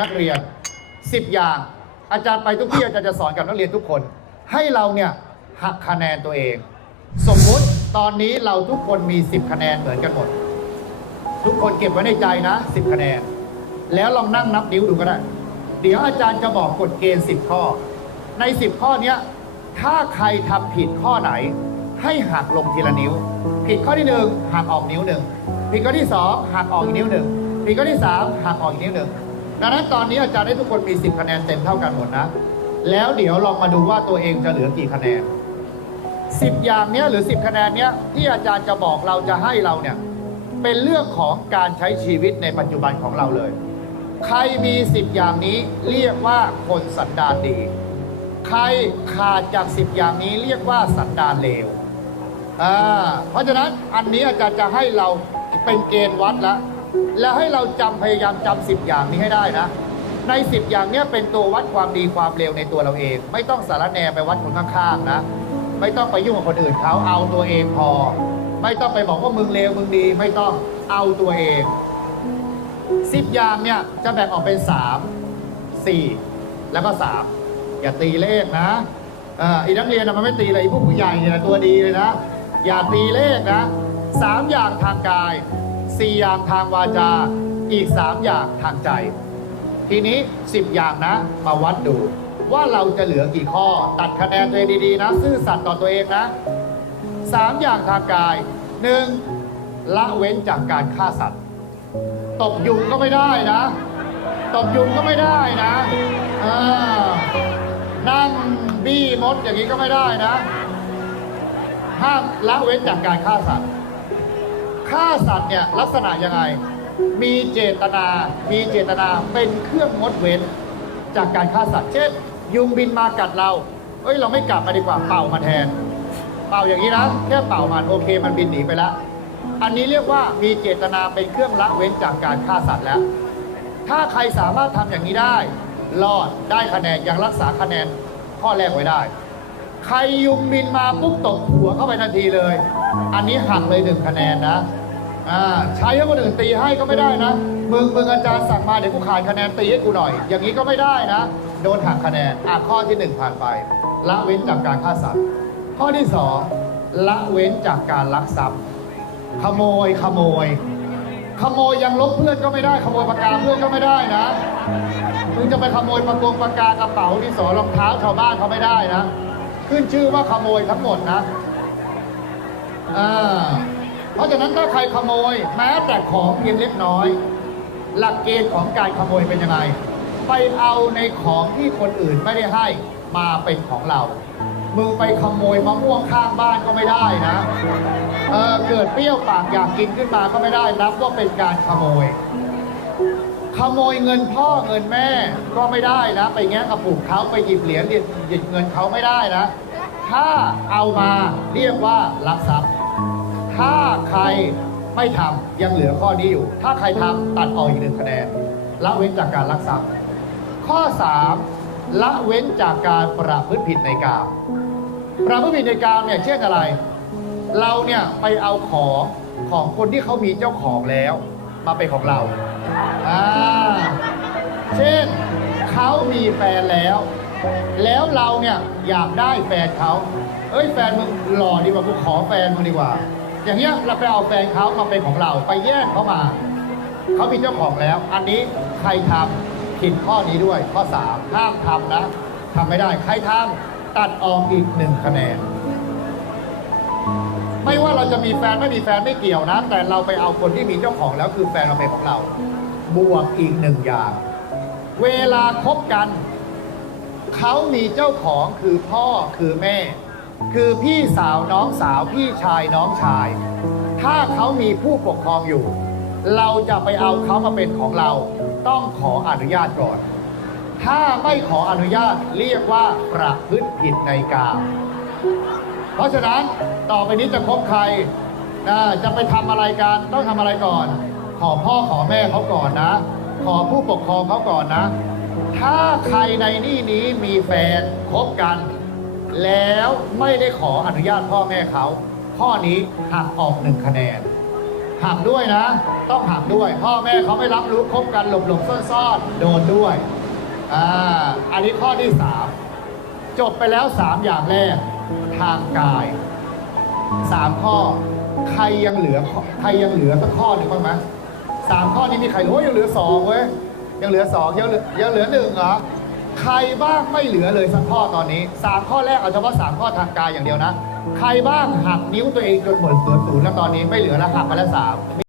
นักเรียน 10 อย่าง อาจารย์ไปทุกที่อาจารย์จะสอนกับนักเรียนทุกคน ให้เราเนี่ยหักคะแนนตัวเอง สมมุติตอนนี้เราทุกคนมี 10 คะแนนเหมือนกันหมด ทุกคนเก็บไว้ในใจนะ 10 คะแนน แล้วลองนั่งนับนิ้วดูก็ได้ เดี๋ยวอาจารย์จะบอกกฎเกณฑ์ 10 ข้อ ใน 10 ข้อเนี้ยถ้าใครทำผิดข้อไหน ให้หักลงทีละนิ้ว ผิดข้อที่หนึ่งหักออกนิ้วหนึ่งผิดข้อที่สองหักออกอีกนิ้วหนึ่งผิดข้อที่สามหักออกอีกนิ้วหนึ่ง ดังนั้นตอนนี้อาจารย์ให้ทุกคนมี 10 คะแนนเต็มเท่ากันหมดนะ แล้วเดี๋ยวลองมาดูว่าตัวเองจะเหลือกี่คะแนน 10 อย่างเนี้ยหรือ 10 คะแนนเนี้ยที่อาจารย์จะบอกเราจะให้เราเนี่ยเป็นเรื่องของการใช้ชีวิตในปัจจุบันของเราเลย ใครมี 10 อย่างนี้เรียกว่าคนสันดานดี ใครขาดจาก 10 อย่างนี้เรียกว่าสันดานเลวอ่าเพราะฉะนั้นอันนี้อาจารย์จะให้เราเป็นเกณฑ์วัดแล้ว แล้วให้เราจำพยายามจำ10 อย่างนี้ให้ได้นะ ใน 10 อย่างเนี้ยเป็นตัววัดความดีความเลวในตัวเราเอง ไม่ต้องสารแนไปวัดคนข้างๆนะ ไม่ต้องไปยุ่งกับคนอื่นเขาเอาตัวเองพอ ไม่ต้องไปบอกว่ามึงเลวมึงดีไม่ต้องเอาตัวเองสิบอย่างเนี่ยจะแบ่งออกเป็นสามสี่แล้วก็สามอย่าตีเลขนะอีนักเรียนนะมันไม่ตีเลยพวกผู้ใหญ่เนี่ยตัวดีเลยนะ อย่าตีเลขนะสามอย่างทางกาย สี่อย่างทางวาจา อีกสามอย่างทางใจ ทีนี้ 10 อย่างนะ มาวัดดู ว่าเราจะเหลือกี่ข้อ ตัดคะแนนตัวเองดีๆนะ ซื่อสัตย์ต่อตัวเองนะสามอย่างทางกายหนึ่งละเว้นจากการฆ่าสัตว์ ตบยุงก็ไม่ได้นะ ตบยุงก็ไม่ได้นะนั่งบี้มดอย่างนี้ก็ไม่ได้นะ ห้ามละเว้นจากการฆ่าสัตว์ ฆ่าสัตว์เนี่ยลักษณะยังไง มีเจตนา มีเจตนาเป็นเครื่องงดเว้น จากการฆ่าสัตว์ เช่น ยุงบินมากัดเรา เอ้ยเราไม่กลับมาดีกว่าเป่ามาแทน เป่าอย่างนี้นะแค่เป่ามันโอเคมันบินหนีไปแล้ว อันนี้เรียกว่ามีเจตนาเป็นเครื่องละเว้นจากการฆ่าสัตว์แล้ว ถ้าใครสามารถทำอย่างนี้ได้ รอดได้คะแนนยังรักษาคะแนนข้อแรกไว้ได้ใครยุงบินมาปุ๊บตกหัวเข้าไปทันทีเลย อันนี้หักเลยหนึ่งคะแนนนะ อ่าใช้ให้คนอื่นตีให้ก็ไม่ได้นะมึงมึงอาจารย์สั่งมาเดี๋ยวกูขาดคะแนนตีให้กูหน่อย อย่างนี้ก็ไม่ได้นะ โดนหักคะแนนอะข้อที่หนึ่งผ่านไป ละเว้นจากการฆ่าสัตว์ข้อที่สองละเว้นจากการลักทรัพย์ ขโมยขโมย ขโมยยังลบเพื่อนก็ไม่ได้ขโมยปากกาเพื่อนก็ไม่ได้นะมึงจะไปขโมยปากกงปากกากระเป๋าที่สอรองเท้าชาวบ้านเขาไม่ได้นะ ขึ้นชื่อว่าขโมยทั้งหมดนะอ่า เพราะฉะนั้นถ้าใครขโมยแม้แต่ของเพียงเล็กน้อย หลักเกณฑ์ของการขโมยเป็นยังไง ไปเอาในของที่คนอื่นไม่ได้ให้มาเป็นของเรา มึงไปขโมยมะม่วงข้างบ้านก็ไม่ได้นะเออเกิดเปรี้ยวปากอยากกินขึ้นมาก็ไม่ได้นับว่าเป็นการขโมย ขโมยเงินพ่อเงินแม่ก็ไม่ได้นะ ไปแงะกระปุกเขาไปหยิบเหรียญหยิบเงินเขาไม่ได้นะ ถ้าเอามาเรียกว่าลักทรัพย์ถ้า ไม่ทำยังเหลือข้อนี้อยู่ ถ้าใครทำตัดออกอีกหนึ่งคะแนนละเว้นจากการลักทรัพย์ ข้อ 3 ละเว้นจากการประพฤติผิดในกามประพฤติผิดในกามเนี่ยเช่นอะไร เราเนี่ยไปเอาของของคนที่เขามีเจ้าของแล้ว มาเป็นของเราอ่าเช่นเขามีแฟนแล้ว แล้วเราเนี่ยอยากได้แฟนเขาเอ้ยแฟนมึงหล่อดีกว่ากูขอแฟนมึงดีกว่า อย่างเงี้ยเราไปเอาแฟนเขามาเป็นของเราไปแย่งเขามา เขามีเจ้าของแล้ว อันนี้ใครทำผิดข้อนี้ด้วยข้อ 3 ห้ามทำนะทำไม่ได้ ใครทำตัดออกอีกหนึ่งคะแนน ไม่ว่าเราจะมีแฟนไม่มีแฟนไม่เกี่ยวนะ แต่เราไปเอาคนที่มีเจ้าของแล้วคือแฟนเราเป็นของเรา บวกอีกหนึ่งอย่าง เวลาคบกัน เขามีเจ้าของคือพ่อคือแม่ คือพี่สาวน้องสาวพี่ชายน้องชาย ถ้าเขามีผู้ปกครองอยู่ เราจะไปเอาเขามาเป็นของเรา ต้องขออนุญาตก่อน ถ้าไม่ขออนุญาตเรียกว่าประพฤติผิดในกามเพราะฉะนั้นต่อไปนี้จะคบใครนะจะไปทำอะไรกันต้องทำอะไรก่อน ขอพ่อขอแม่เขาก่อนนะ ขอผู้ปกครองเขาก่อนนะ ถ้าใครในนี่นี้มีแฟนคบกัน แล้วไม่ได้ขออนุญาตพ่อแม่เขา ข้อนี้หักออกหนึ่งคะแนนหักด้วยนะ ต้องหักด้วย พ่อแม่เขาไม่รับรู้คบกันหลบหลบซ่อนซ่อนๆโดนด้วยอ่าอันนี้ข้อที่สามจบไปแล้วสามอย่างแรก ทางกายสามข้อ ใครยังเหลือใครยังเหลือสักข้อหนึ่งบ้างไหมสามข้อนี้มีใครโอ้ยยังเหลือสองเว้ยยังเหลือสองยังเหลือยังเหลือหนึ่งเหรอ ใครบ้างไม่เหลือเลยสักข้อตอนนี้สามข้อแรกเอาเฉพาะสามข้อทางกายอย่างเดียวนะ ใครบ้างหักนิ้วตัวเองจนหมดเสือศูนย์แล้วตอนนี้ไม่เหลือแล้วหักไปแล้วสาม